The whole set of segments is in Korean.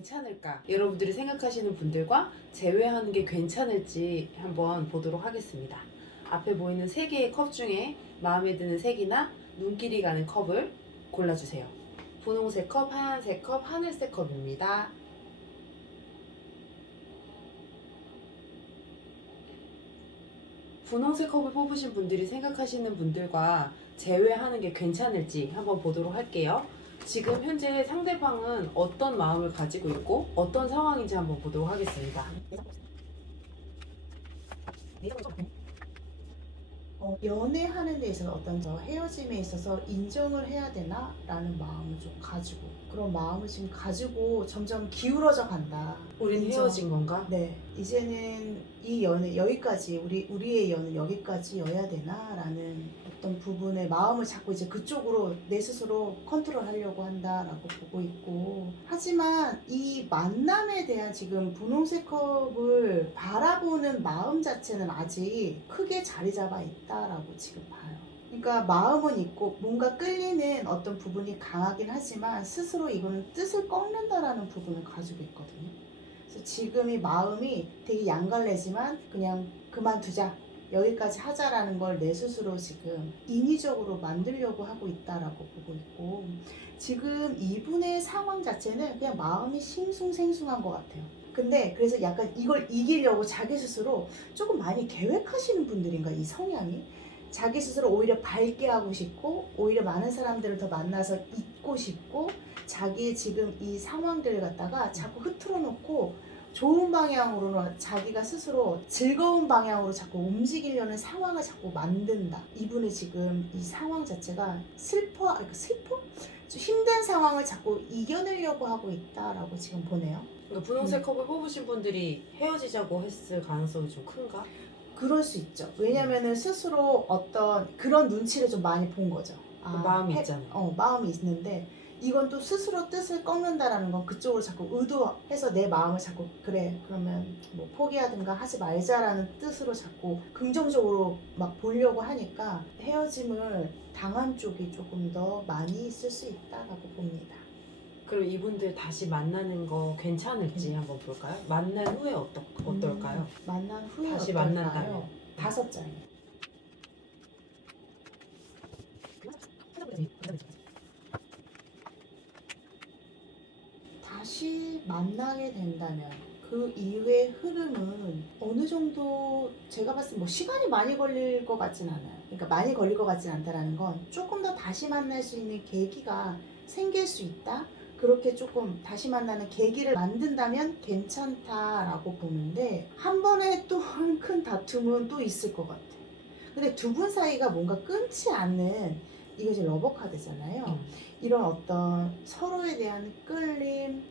괜찮을까? 여러분들이 생각하시는 분들과 제외하는 게 괜찮을지 한번 보도록 하겠습니다. 앞에 보이는 3개의 컵 중에 마음에 드는 색이나 눈길이 가는 컵을 골라주세요. 분홍색 컵, 하얀색 컵, 하늘색 컵입니다. 분홍색 컵을 뽑으신 분들이 생각하시는 분들과 제외하는 게 괜찮을지 한번 보도록 할게요. 지금 현재 상대방은 어떤 마음을 가지고 있고 어떤 상황인지 한번 보도록 하겠습니다. 연애하는 데 있어서 어떤 헤어짐에 있어서 인정을 해야 되나? 라는 마음을 좀 가지고, 그런 마음을 지금 가지고 점점 기울어져 간다. 우린 인정. 헤어진 건가? 네, 이제는 이 연애 여기까지, 우리의 연애 여기까지여야 되나? 라는 어떤 부분의 마음을 자꾸 이제 그쪽으로 내 스스로 컨트롤하려고 한다라고 보고 있고, 하지만 이 만남에 대한 지금 분홍색 컵을 바라보는 마음 자체는 아직 크게 자리 잡아 있다라고 지금 봐요. 그러니까 마음은 있고 뭔가 끌리는 어떤 부분이 강하긴 하지만 스스로 이거는 뜻을 꺾는다라는 부분을 가지고 있거든요. 그래서 지금 이 마음이 되게 양갈래지만 그냥 그만두자, 여기까지 하자라는 걸 내 스스로 지금 인위적으로 만들려고 하고 있다라고 보고 있고, 지금 이분의 상황 자체는 그냥 마음이 싱숭생숭한 것 같아요. 근데 그래서 약간 이걸 이기려고 자기 스스로 조금 많이 계획하시는 분들인가, 이 성향이. 자기 스스로 오히려 밝게 하고 싶고, 오히려 많은 사람들을 더 만나서 있고 싶고, 자기의 지금 이 상황들을 갖다가 자꾸 흐트러 놓고 좋은 방향으로 자기가 스스로 즐거운 방향으로 자꾸 움직이려는 상황을 자꾸 만든다. 이분의 지금 이 상황 자체가 슬퍼? 좀 힘든 상황을 자꾸 이겨내려고 하고 있다라고 지금 보네요. 그러니까 분홍색 컵을 뽑으신 분들이 헤어지자고 했을 가능성이 좀 큰가? 그럴 수 있죠. 왜냐면은 스스로 어떤 그런 눈치를 좀 많이 본 거죠. 마음이 있잖아요. 마음이 있는데, 이건 또 스스로 뜻을 꺾는다라는 건 그쪽으로 자꾸 의도해서 내 마음을 자꾸, 그래 그러면 뭐 포기하든가 하지 말자라는 뜻으로 자꾸 긍정적으로 막 보려고 하니까 헤어짐을 당한 쪽이 조금 더 많이 있을 수 있다라고 봅니다. 그럼 이분들 다시 만나는 거 괜찮을지 한번 볼까요? 만난 후에 어떨까요? 만난 후에 다시 어떨까요? 만난다면. 5장이요. 다시 만나게 된다면 그 이후의 흐름은 어느 정도, 제가 봤을 때 뭐 시간이 많이 걸릴 것 같진 않아요. 그러니까 많이 걸릴 것 같진 않다라는 건 조금 더 다시 만날 수 있는 계기가 생길 수 있다? 그렇게 조금 다시 만나는 계기를 만든다면 괜찮다라고 보는데, 한 번에 또 큰 다툼은 또 있을 것 같아요. 근데 두 분 사이가 뭔가 끊지 않는, 이거 이제 러버 카드잖아요. 이런 어떤 서로에 대한 끌림,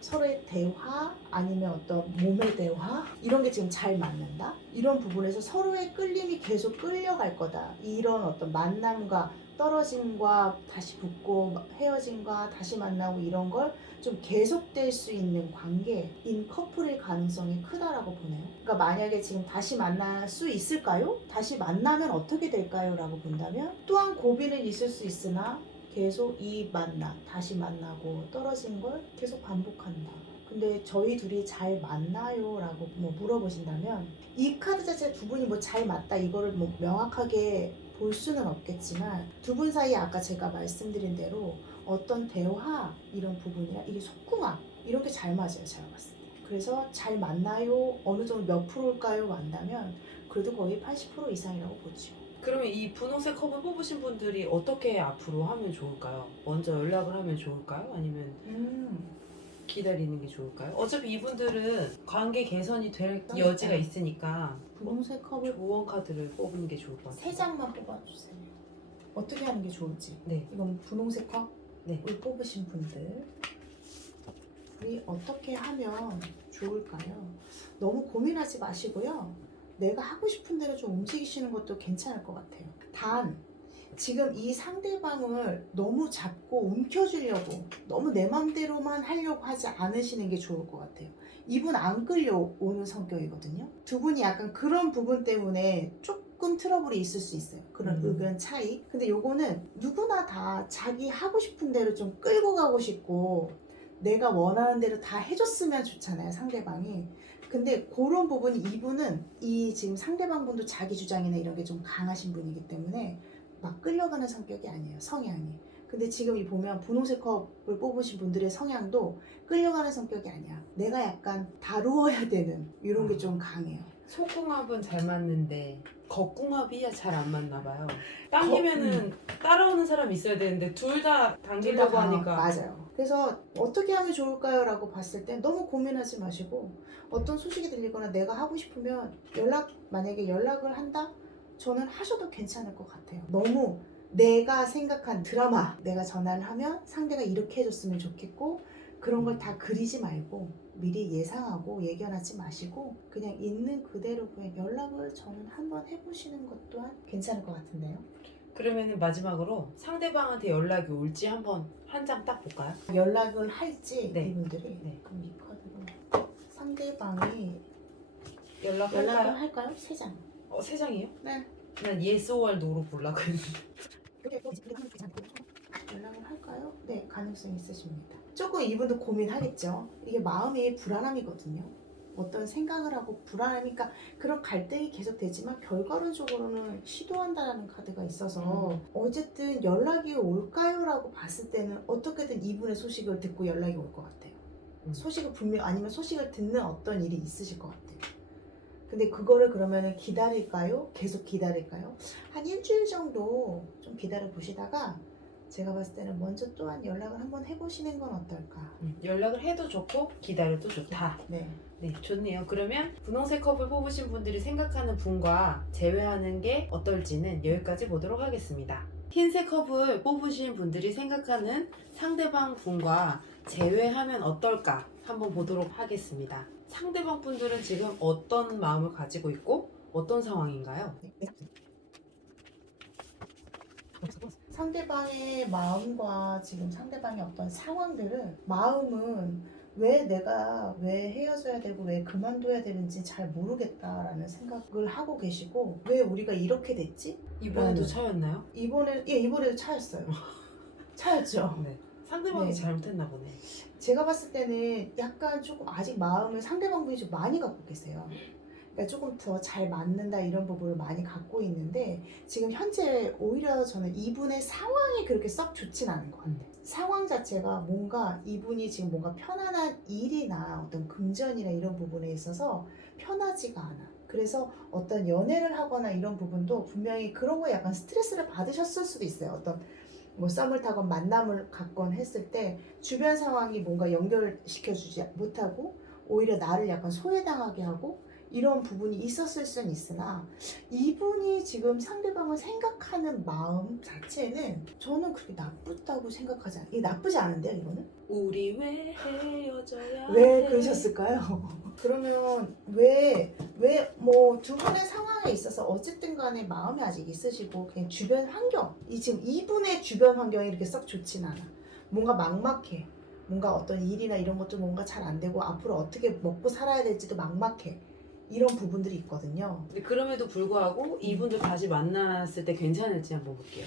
서로의 대화, 아니면 어떤 몸의 대화, 이런 게 지금 잘 맞는다? 이런 부분에서 서로의 끌림이 계속 끌려갈 거다. 이런 어떤 만남과 떨어짐과 다시 붙고 헤어짐과 다시 만나고 이런 걸 좀 계속될 수 있는 관계인 커플일 가능성이 크다라고 보네요. 그러니까 만약에 지금 다시 만날 수 있을까요? 다시 만나면 어떻게 될까요? 라고 본다면 또한 고비는 있을 수 있으나 계속 이 만남, 다시 만나고 떨어진 걸 계속 반복한다. 근데 저희 둘이 잘 만나요? 라고 뭐 물어보신다면, 이 카드 자체 두 분이 뭐 잘 맞다 이거를 뭐 명확하게 볼 수는 없겠지만, 두 분 사이에 아까 제가 말씀드린 대로 어떤 대화, 이런 부분이나 이게 속궁합, 이런 게 잘 맞아요, 제가 봤을 때. 그래서 잘 만나요? 어느 정도 몇 프로일까요? 만나면 그래도 거의 80% 이상이라고 보죠. 그러면 이 분홍색 컵을 뽑으신 분들이 어떻게 앞으로 하면 좋을까요? 먼저 연락을 하면 좋을까요? 아니면 기다리는 게 좋을까요? 어차피 이분들은 관계 개선이 될 여지가 있으니까 분홍색 컵을 조언 카드를 뽑는 게 좋을 것 같아요. 3장만 뽑아주세요. 어떻게 하는 게 좋을지. 네. 이건 분홍색 컵을 네. 뽑으신 분들, 우리 어떻게 하면 좋을까요? 너무 고민하지 마시고요. 내가 하고 싶은 대로 좀 움직이시는 것도 괜찮을 것 같아요. 단 지금 이 상대방을 너무 잡고 움켜쥐려고, 너무 내 맘대로만 하려고 하지 않으시는 게 좋을 것 같아요. 이분 안 끌려오는 성격이거든요. 두 분이 약간 그런 부분 때문에 조금 트러블이 있을 수 있어요. 그런 의견 차이. 근데 요거는 누구나 다 자기 하고 싶은 대로 좀 끌고 가고 싶고, 내가 원하는 대로 다 해줬으면 좋잖아요, 상대방이. 근데 그런 부분이 이분은 이 지금 상대방 분도 자기 주장이나 이런 게 좀 강하신 분이기 때문에 막 끌려가는 성격이 아니에요, 성향이. 근데 지금 이 보면 분홍색 컵을 뽑으신 분들의 성향도 끌려가는 성격이 아니야. 내가 약간 다루어야 되는 이런 게 좀 강해요. 속궁합은 잘 맞는데 겉궁합이 잘 안 맞나 봐요. 당기면은 따라오는 사람이 있어야 되는데 둘 다 당기려고 하니까. 맞아요. 그래서 어떻게 하면 좋을까요? 라고 봤을 때 너무 고민하지 마시고 어떤 소식이 들리거나 내가 하고 싶으면 만약에 연락을 한다? 저는 하셔도 괜찮을 것 같아요. 너무 내가 생각한 드라마, 내가 전화를 하면 상대가 이렇게 해줬으면 좋겠고 그런 걸 다 그리지 말고 미리 예상하고 예견하지 마시고 그냥 있는 그대로 그냥 연락을 저는 한번 해보시는 것 또한 괜찮을 것 같은데요. 그러면은 마지막으로 상대방한테 연락이 올지 한번 한 장 딱 볼까요? 연락을 할지 네. 이분들이 네. 그럼 이 카드로 상대방이 연락을 연락할까요? 할까요? 3장. 3장이요? 네. 난 yes or no로 보려고 했는데. 연락을 할까요? 네, 가능성이 있으십니다. 조금 이분도 고민하겠죠. 이게 마음이 불안함이거든요. 어떤 생각을 하고 불안하니까 그런 갈등이 계속 되지만 결과론적으로는 시도한다라는 카드가 있어서 어쨌든 연락이 올까요? 라고 봤을 때는 어떻게든 이분의 소식을 듣고 연락이 올 것 같아요. 소식을 아니면 소식을 듣는 어떤 일이 있으실 것 같아요. 근데 그거를 그러면은 기다릴까요? 계속 기다릴까요? 한 일주일 정도 좀 기다려 보시다가 제가 봤을 때는 먼저 또한 연락을 한번 해보시는 건 어떨까? 연락을 해도 좋고 기다려도 좋다. 네. 네, 좋네요. 그러면 분홍색 컵을 뽑으신 분들이 생각하는 분과 제외하는 게 어떨지는 여기까지 보도록 하겠습니다. 흰색 컵을 뽑으신 분들이 생각하는 상대방 분과 제외하면 어떨까 한번 보도록 하겠습니다. 상대방 분들은 지금 어떤 마음을 가지고 있고 어떤 상황인가요? 상대방의 마음과 지금 상대방의 어떤 상황들은 마음은 왜 헤어져야 되고 왜 그만둬야 되는지 잘 모르겠다라는 생각을 하고 계시고 왜 우리가 이렇게 됐지? 이번에도 차였나요? 이번에도 차였어요. 차였죠. 네. 상대방이 네. 잘못했나 보네. 제가 봤을 때는 약간 조금 아직 마음을 상대방 분이 좀 많이 갖고 계세요. 그러니까 조금 더 잘 맞는다 이런 부분을 많이 갖고 있는데 지금 현재 오히려 저는 이분의 상황이 그렇게 썩 좋진 않은 것 같아요. 상황 자체가 뭔가 이분이 지금 뭔가 편안한 일이나 어떤 금전이나 이런 부분에 있어서 편하지가 않아. 그래서 어떤 연애를 하거나 이런 부분도 분명히 그런 거에 약간 스트레스를 받으셨을 수도 있어요. 어떤 뭐 썸을 타건 만남을 갖건 했을 때 주변 상황이 뭔가 연결시켜주지 못하고 오히려 나를 약간 소외당하게 하고 이런 부분이 있었을 수는 있으나 이분이 지금 상대방을 생각하는 마음 자체는 저는 그렇게 나쁘다고 생각하지 않아요. 이게 나쁘지 않은데요, 이거는? 우리 왜 헤어져야 왜 해? 그러셨을까요? 그러면 왜 뭐 두 분의 상황에 있어서 어쨌든 간에 마음이 아직 있으시고 그냥 주변 환경 지금 이분의 주변 환경이 이렇게 썩 좋진 않아. 뭔가 막막해. 뭔가 어떤 일이나 이런 것도 뭔가 잘 안 되고 앞으로 어떻게 먹고 살아야 될지도 막막해. 이런 부분들이 있거든요. 근데 그럼에도 불구하고 이분들 다시 만났을 때 괜찮을지 한번 볼게요.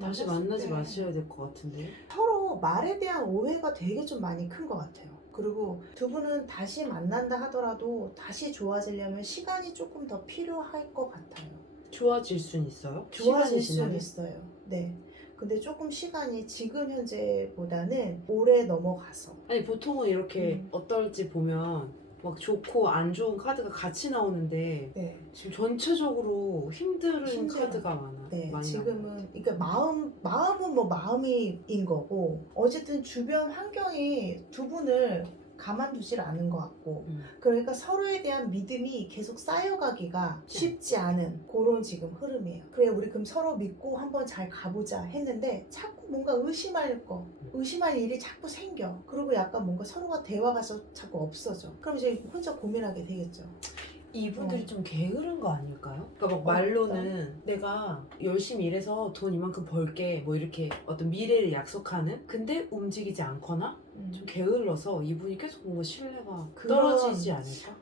다시 만나지 마셔야 될 것 같은데. 서로 말에 대한 오해가 되게 좀 많이 큰 것 같아요. 그리고 두 분은 다시 만난다 하더라도 다시 좋아지려면 시간이 조금 더 필요할 것 같아요. 좋아질 순 있어요? 좋아질 시간이 수는 지나면? 있어요. 네. 근데 조금 시간이 지금 현재보다는 오래 넘어가서. 아니 보통은 이렇게 어떨지 보면 막 좋고 안 좋은 카드가 같이 나오는데 네. 지금 전체적으로 힘든 힘들어요. 카드가 많아. 네, 많이 지금은 그러니까 마음은 뭐 마음인 거고 어쨌든 주변 환경이 두 분을 가만두질 않은 것 같고 그러니까 서로에 대한 믿음이 계속 쌓여가기가 쉽지 않은 그런 지금 흐름이에요. 그래 우리 그럼 서로 믿고 한번 잘 가보자 했는데 자꾸 뭔가 의심할 일이 자꾸 생겨. 그리고 약간 뭔가 서로가 대화가 자꾸 없어져. 그럼 이제 혼자 고민하게 되겠죠. 이분들이 좀 게으른 거 아닐까요? 그러니까 막 말로는 내가 열심히 일해서 돈 이만큼 벌게 뭐 이렇게 어떤 미래를 약속하는 근데 움직이지 않거나 좀 게을러서 이분이 계속 뭔가 신뢰가 그런 떨어지지 않을까?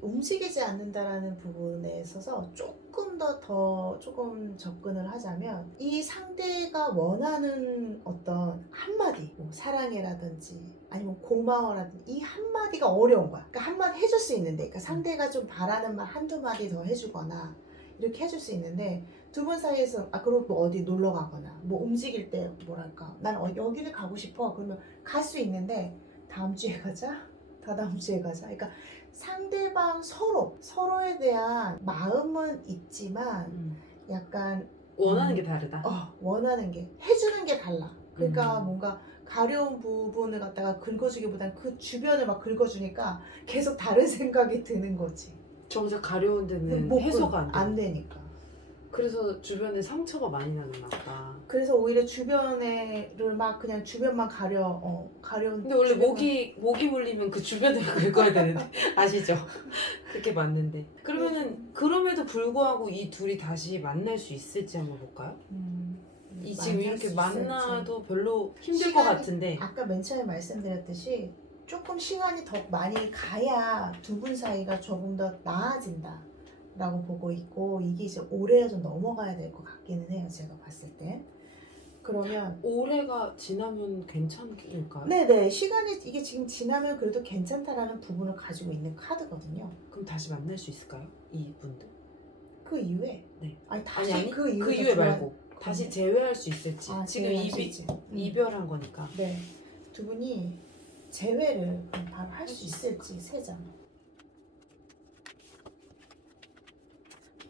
움직이지 않는다라는 부분에 있어서 조금 접근을 하자면 이 상대가 원하는 어떤 한마디, 뭐 사랑해라든지 아니면 고마워라든지 이 한마디가 어려운 거야. 그러니까 한마디 해줄 수 있는데, 그러니까 상대가 좀 바라는 말 한두 마디 더 해주거나 이렇게 해줄 수 있는데, 두 분 사이에서 그리고 뭐 어디 놀러 가거나 뭐 움직일 때 뭐랄까, 난 여기를 가고 싶어 그러면 갈 수 있는데, 다음 주에 가자, 다다음 주에 가자. 그러니까 상대방 서로에 대한 마음은 있지만 약간 원하는 게 다르다. 원하는 게, 해주는 게 달라. 그러니까 음. 뭔가 가려운 부분을 갖다가 긁어주기보단 그 주변을 막 긁어주니까 계속 다른 생각이 드는 거지. 정작 가려운 데는 뭐 해소가 안 되니까. 그래서 주변에 상처가 많이 나는 것 같다. 그래서 오히려 주변에를 막 그냥 주변만 가려운. 근데 원래 주변만. 목이 물리면 그 주변을 긁어야 되는데 아시죠? 그렇게 맞는데 그러면은 그럼에도 불구하고 이 둘이 다시 만날 수 있을지 한번 볼까요? 이 지금 만날 이렇게 수 만나도 별로 힘들 시간이- 것 같은데 아까 맨 처음에 말씀드렸듯이 조금 시간이 더 많이 가야 두 분 사이가 조금 더 나아진다 라고 보고 있고, 이게 이제 올해가 좀 넘어가야 될 것 같기는 해요, 제가 봤을 때. 그러면 올해가 지나면 괜찮을까요? 네네, 시간이 이게 지금 지나면 그래도 괜찮다라는 부분을 가지고 있는 카드거든요. 그럼 다시 만날 수 있을까요? 이분들? 그 이후에 네. 아니 다시 아니 그 이후에, 이후에 말고 다시 재회할 수 있을지. 지금 재회할 수 있지. 이별한 거니까. 네, 두 분이 재회를 바로 할 수 있을지 세 장.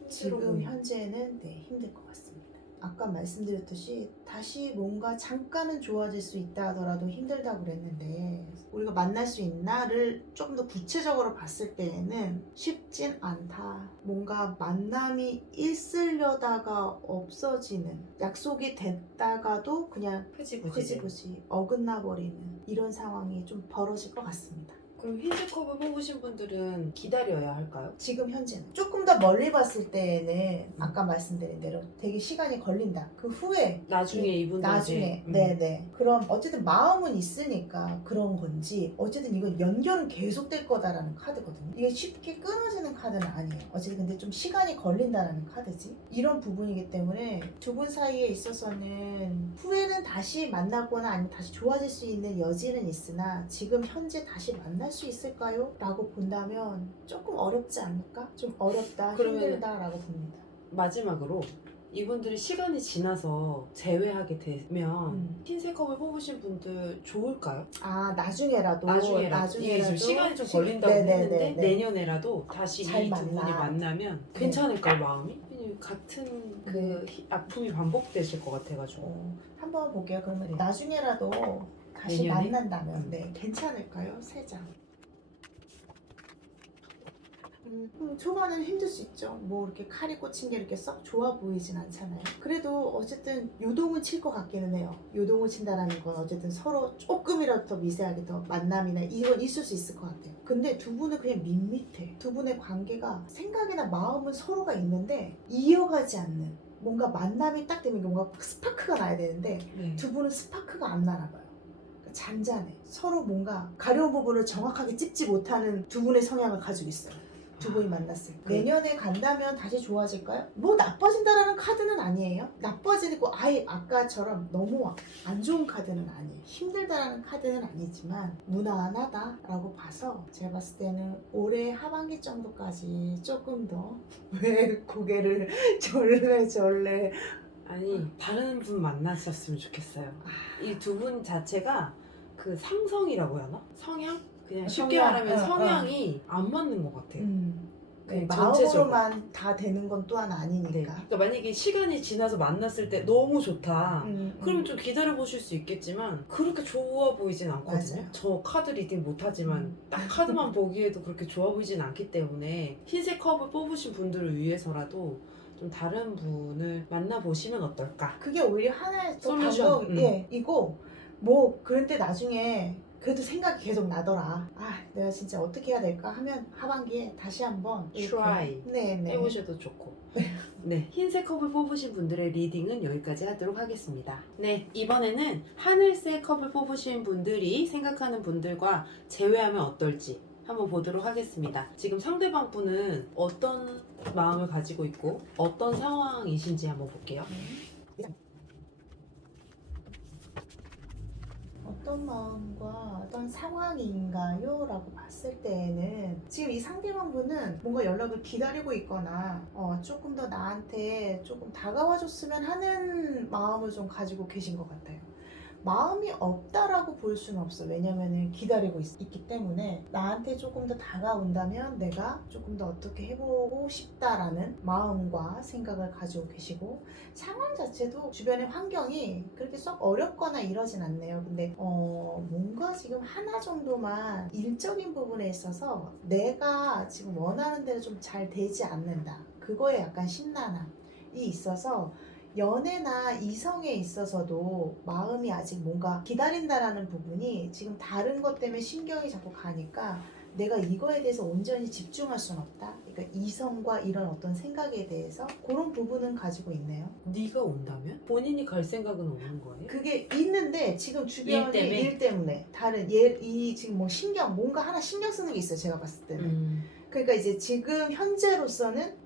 지금 현재는 힘들 것 같습니다. 아까 말씀드렸듯이 다시 뭔가 잠깐은 좋아질 수 있다 하더라도 힘들다고 그랬는데, 우리가 만날 수 있나를 조금 더 구체적으로 봤을 때에는 쉽진 않다. 뭔가 만남이 있으려다가 없어지는, 약속이 됐다가도 그냥 흐지부지 어긋나 버리는 이런 상황이 좀 벌어질 것 같습니다. 그럼 흰색 컵을 뽑으신 분들은 기다려야 할까요? 지금 현재는 조금 더 멀리 봤을 때에는 아까 말씀드린 대로 되게 시간이 걸린다. 그 후에 나중에 이분들 나중에 네네. 그럼 어쨌든 마음은 있으니까 그런 건지, 어쨌든 이건 연결은 계속될 거다라는 카드거든요. 이게 쉽게 끊어지는 카드는 아니에요. 어쨌든 근데 좀 시간이 걸린다라는 카드지. 이런 부분이기 때문에 두 분 사이에 있어서는 후에는 다시 만나거나 아니면 다시 좋아질 수 있는 여지는 있으나, 지금 현재 다시 만날 수 있을까요? 라고 본다면 조금 어렵지 않을까? 좀 어렵다, 힘들다라고 봅니다. 마지막으로 이분들이 시간이 지나서 재회하게 되면 흰색 컵을 뽑으신 분들 좋을까요? 나중에라도 이게 지금 시간이 좀 걸린다고 했는데 내년에라도 다시 잘 이 두 분이 만나면 괜찮을까요, 마음이? 같은 그 아픔이 반복되실 것 같아가지고 한번 볼게요. 그러면 네. 나중에라도 다시 내년에? 만난다면 괜찮을까요? 세 장. 초반은 힘들 수 있죠. 뭐 이렇게 칼이 꽂힌 게 이렇게 썩 좋아 보이진 않잖아요. 그래도 어쨌든 요동은 칠 것 같기는 해요. 요동을 친다라는 건 어쨌든 서로 조금이라도 더 미세하게 더 만남이나 이건 있을 수 있을 것 같아요. 근데 두 분은 그냥 밋밋해. 두 분의 관계가, 생각이나 마음은 서로가 있는데 이어가지 않는, 뭔가 만남이 딱 되면 뭔가 스파크가 나야 되는데 두 분은 스파크가 안 나나 봐요. 잔잔해. 서로 뭔가 가려운 부분을 정확하게 찝지 못하는 두 분의 성향을 가지고 있어요. 두 분이 만났을 때. 내년에 간다면 다시 좋아질까요? 뭐 나빠진다라는 카드는 아니에요. 나빠지고 아예 아까처럼 너무 안 좋은 카드는 아니에요. 힘들다라는 카드는 아니지만 무난하다라고 봐서, 제가 봤을 때는 올해 하반기 정도까지 조금 더 왜 고개를 절레절레. 아니 다른 분 만나셨으면 좋겠어요. 이 두 분 자체가 그 상성이라고 해야 하나? 성향? 그냥 쉽게 말하면 성향이 안 맞는 것 같아요. 네, 전체적으로. 마음으로만 다 되는 건 또한 아니니까. 네. 그러니까 만약에 시간이 지나서 만났을 때 너무 좋다. 그러면 좀 기다려 보실 수 있겠지만 그렇게 좋아 보이진 않거든요. 맞아요. 저 카드 리딩 못하지만 딱 카드만 보기에도 그렇게 좋아 보이진 않기 때문에 흰색 컵을 뽑으신 분들을 위해서라도 좀 다른 분을 만나보시면 어떨까? 그게 오히려 하나의 또 솔루션. 방법. 이거 뭐 그런데 나중에 그래도 생각이 계속 나더라. 내가 진짜 어떻게 해야 될까 하면 하반기에 다시 한번 Try 네네 해보셔도 좋고 네, 흰색 컵을 뽑으신 분들의 리딩은 여기까지 하도록 하겠습니다. 네, 이번에는 하늘색 컵을 뽑으신 분들이 생각하는 분들과 제외하면 어떨지 한번 보도록 하겠습니다. 지금 상대방 분은 어떤 마음을 가지고 있고 어떤 상황이신지 한번 볼게요. 어떤 마음과 어떤 상황인가요? 라고 봤을 때에는 지금 이 상대방분은 뭔가 연락을 기다리고 있거나 조금 더 나한테 조금 다가와 줬으면 하는 마음을 좀 가지고 계신 것 같아요. 마음이 없다라고 볼 수는 없어. 왜냐면은 기다리고 있기 때문에 나한테 조금 더 다가온다면 내가 조금 더 어떻게 해보고 싶다라는 마음과 생각을 가지고 계시고, 상황 자체도 주변의 환경이 그렇게 썩 어렵거나 이러진 않네요. 근데 뭔가 지금 하나 정도만 일적인 부분에 있어서 내가 지금 원하는 대로 좀 잘 되지 않는다. 그거에 약간 심란함이 있어서 연애나 이성에 있어서도 마음이 아직 뭔가 기다린다라는 부분이 지금 다른 것 때문에 신경이 자꾸 가니까 내가 이거에 대해서 온전히 집중할 수는 없다. 그러니까 이성과 이런 어떤 생각에 대해서 그런 부분은 가지고 있네요. 네가 온다면? 본인이 갈 생각은 없는 거예요? 그게 있는데 지금 주변이 일 때문에 다른 이 지금 뭐 뭔가 하나 신경 쓰는 게 있어요. 제가 봤을 때는. 그러니까 이제 지금 현재로서는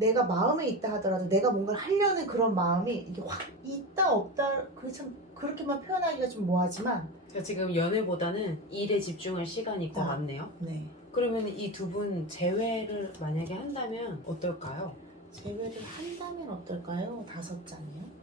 내가 마음에 있다 하더라도 내가 뭔가를 하려는 그런 마음이 이게 확 있다 없다 그 참 그렇게만 표현하기가 좀 뭐하지만 그러니까 지금 연애보다는 일에 집중할 시간일 것 같네요. 네. 그러면 이 두 분 제외를 만약에 한다면 어떨까요? 제외를 한다면 어떨까요? 5장이요.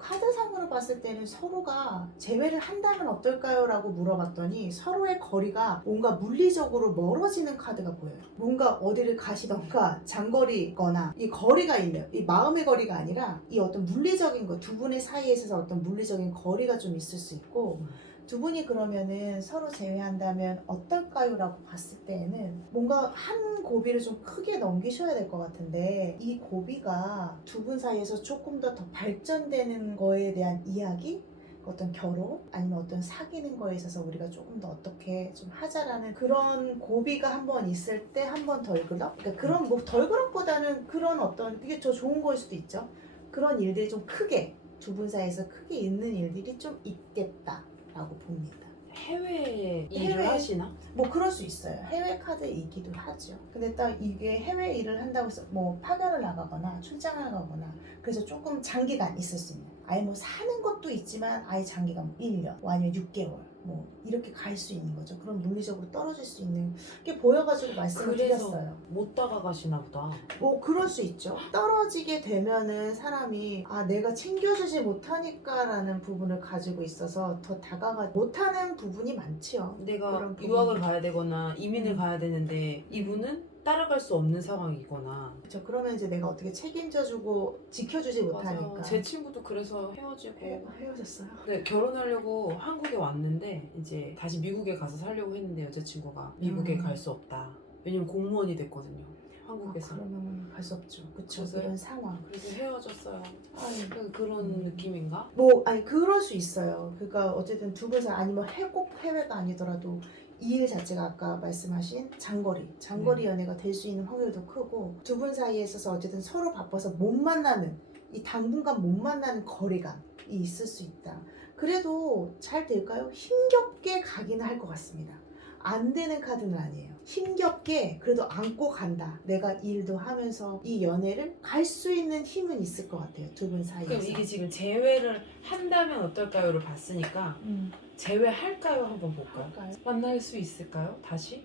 카드상으로 봤을 때는 서로가 제외를 한다면 어떨까요? 라고 물어봤더니 서로의 거리가 뭔가 물리적으로 멀어지는 카드가 보여요. 뭔가 어디를 가시던가 장거리거나 이 거리가 있네요. 이 마음의 거리가 아니라 이 어떤 물리적인 거, 두 분의 사이에 있어서 어떤 물리적인 거리가 좀 있을 수 있고, 두 분이 그러면은 서로 제외한다면 어떨까요? 라고 봤을 때에는 뭔가 한 고비를 좀 크게 넘기셔야 될 것 같은데, 이 고비가 두 분 사이에서 조금 더 발전되는 거에 대한 이야기? 어떤 결혼? 아니면 어떤 사귀는 거에 있어서 우리가 조금 더 어떻게 좀 하자라는 그런 고비가 한번 있을 때 한 번 덜그럭? 그러니까 그런 뭐 덜그럭보다는 그런 어떤 그게 더 좋은 거일 수도 있죠. 그런 일들이 좀 크게 두 분 사이에서 크게 있는 일들이 좀 있겠다 라고 봅니다. 해외 일을 하시나? 뭐 그럴 수 있어요. 해외 카드이기도 하죠. 근데 딱 이게 해외 일을 한다고 해서 뭐 파견을 나가거나 출장을 가거나 그래서 조금 장기간 있을 수 있는, 아예 뭐 사는 것도 있지만 아예 장기간 뭐 1년 뭐 아니면 6개월 뭐 이렇게 갈 수 있는 거죠. 그럼 물리적으로 떨어질 수 있는 게 보여가지고 말씀을 드렸어요. 못 다가가시나 보다. 뭐 그럴 수 있죠. 떨어지게 되면은 사람이 내가 챙겨주지 못하니까 라는 부분을 가지고 있어서 더 다가가 못하는 부분이 많지요. 내가 유학을 가야 되거나 이민을 가야 되는데 이분은 따라갈 수 없는 상황이거나. 그렇죠. 그러면 이제 내가 어떻게 책임져주고 지켜주지 못하니까. 맞아요. 제 친구도 그래서 헤어지고 헤어졌어요? 네, 결혼하려고 한국에 왔는데 이제 다시 미국에 가서 살려고 했는데 여자친구가 미국에 갈 수 없다. 왜냐면 공무원이 됐거든요. 한국에서. 그러면 갈 수 없죠. 그쵸. 그래서 그런 상황. 그래서 헤어졌어요. 그런 느낌인가? 그럴 수 있어요. 그러니까 어쨌든 두 분서 아니면 꼭 해외가 아니더라도 이 일 자체가 아까 말씀하신 장거리 연애가 될 수 있는 확률도 크고, 두 분 사이에 있어서 어쨌든 서로 바빠서 못 만나는, 이 당분간 못 만나는 거리감이 있을 수 있다. 그래도 잘 될까요? 힘겹게 가기는 할 것 같습니다. 안 되는 카드는 아니에요. 힘겹게 그래도 안고 간다. 내가 일도 하면서 이 연애를 갈 수 있는 힘은 있을 것 같아요. 두 분 사이에서. 그럼 이게 지금 제외를 한다면 어떨까요를 봤으니까 제외할까요? 한번 볼까요? 할까요? 만날 수 있을까요? 다시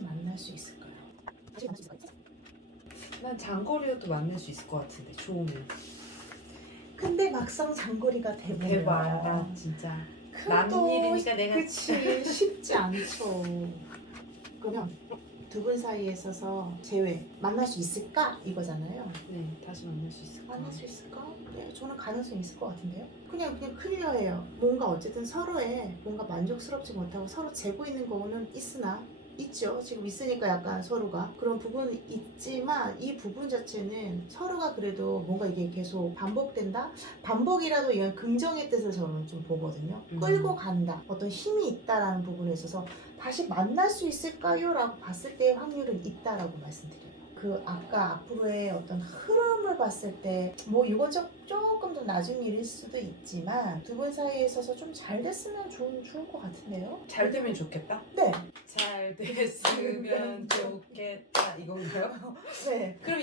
만날 수 있을까요? 난 장거리여도 만날 수 있을 것 같은데 좋으면. 근데 막상 장거리가 되면 대박 진짜. 남은 일이니까 내가 그치 쉽지 않죠. 그러면 두 분 사이에 있어서 제외 만날 수 있을까 이거잖아요. 네, 다시 만날 수 있을까? 만날 수 있을까? 네, 저는 가능성이 있을 것 같은데요. 그냥 클리어해요. 뭔가 어쨌든 서로의 뭔가 만족스럽지 못하고 서로 재고 있는 거는 있으나 있죠. 지금 있으니까 약간 서로가 그런 부분이 있지만 이 부분 자체는 서로가 그래도 뭔가 이게 계속 반복된다? 반복이라도 이건 긍정의 뜻을 저는 좀 보거든요. 끌고 간다. 어떤 힘이 있다라는 부분에 있어서 다시 만날 수 있을까요? 라고 봤을 때의 확률은 있다라고 말씀드려요. 그 아까 앞으로의 어떤 흐름을 봤을 때 뭐 이건 조금 더 나중 일일 수도 있지만 두 분 사이에 있어서 좀 잘 됐으면 좋을 것 같은데요? 잘 되면 좋겠다. 네. 잘 됐으면 좋겠다 이건가요? 네. 그럼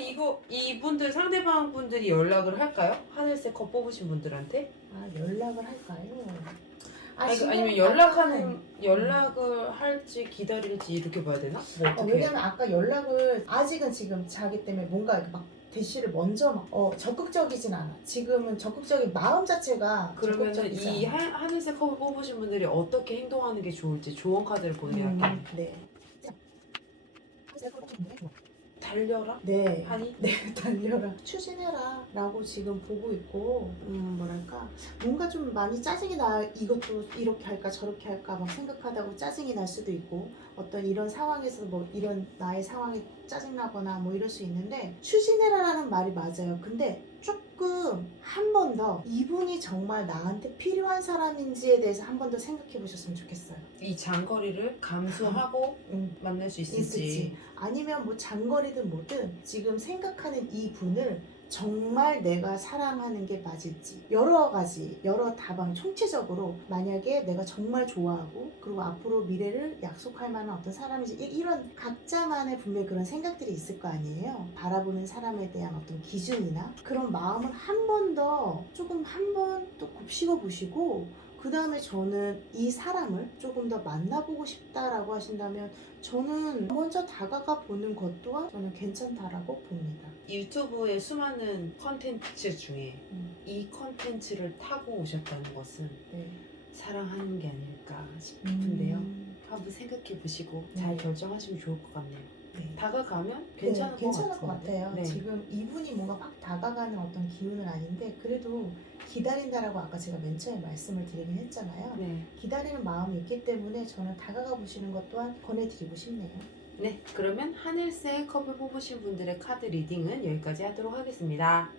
이분들 상대방 분들이 연락을 할까요? 하늘색 컵 뽑으신 분들한테? 아, 연락을 할까요? 아니면 연락을 할지 기다릴지 이렇게 봐야 되나? 뭐 어떻게? 왜냐면 아까 연락을 아직은 지금 자기 때문에 뭔가 이렇게 막 대시를 먼저 막 적극적이진 않아. 지금은 적극적인 마음 자체가 그러면은 적극적이지 이 않아. 하늘색 컵을 뽑으신 분들이 어떻게 행동하는 게 좋을지 조언 카드를 보내할게요. 네. 달려라? 네. 하니? 네, 달려라. 추진해라. 라고 지금 보고 있고, 뭐랄까. 뭔가 좀 많이 짜증이 나. 이것도 이렇게 할까, 저렇게 할까, 막 생각하다가 짜증이 날 수도 있고, 어떤 이런 상황에서 뭐 이런 나의 상황이 짜증나거나 뭐 이럴 수 있는데, 추진해라라는 말이 맞아요. 근데 조금 한 번 더 이분이 정말 나한테 필요한 사람인지에 대해서 한 번 더 생각해 보셨으면 좋겠어요. 이 장거리를 감수하고 만날 수 있을지. 아니면 뭐 장거리든 뭐든 지금 생각하는 이 분을 정말 내가 사랑하는 게 맞을지 여러 가지 여러 다방 총체적으로 만약에 내가 정말 좋아하고 그리고 앞으로 미래를 약속할 만한 어떤 사람인지 이런 각자만의 분명히 그런 생각들이 있을 거 아니에요. 바라보는 사람에 대한 어떤 기준이나 그런 마음을 한 번 더 조금 한 번 또 곱씹어 보시고 그 다음에 저는 이 사람을 조금 더 만나보고 싶다라고 하신다면 저는 먼저 다가가 보는 것 또한 저는 괜찮다라고 봅니다. 유튜브의 수많은 컨텐츠 중에 이 컨텐츠를 타고 오셨다는 것은 네. 사랑하는 게 아닐까 싶은데요. 한번 생각해 보시고 잘 결정하시면 좋을 것 같네요. 네. 다가가면 괜찮을 것 같아요. 네. 지금 이분이 뭔가 확 다가가는 어떤 기운은 아닌데 그래도 기다린다라고 아까 제가 맨 처음에 말씀을 드리긴 했잖아요. 네. 기다리는 마음이 있기 때문에 저는 다가가 보시는 것 또한 권해드리고 싶네요. 네, 그러면 하늘색 컵을 뽑으신 분들의 카드 리딩은 여기까지 하도록 하겠습니다.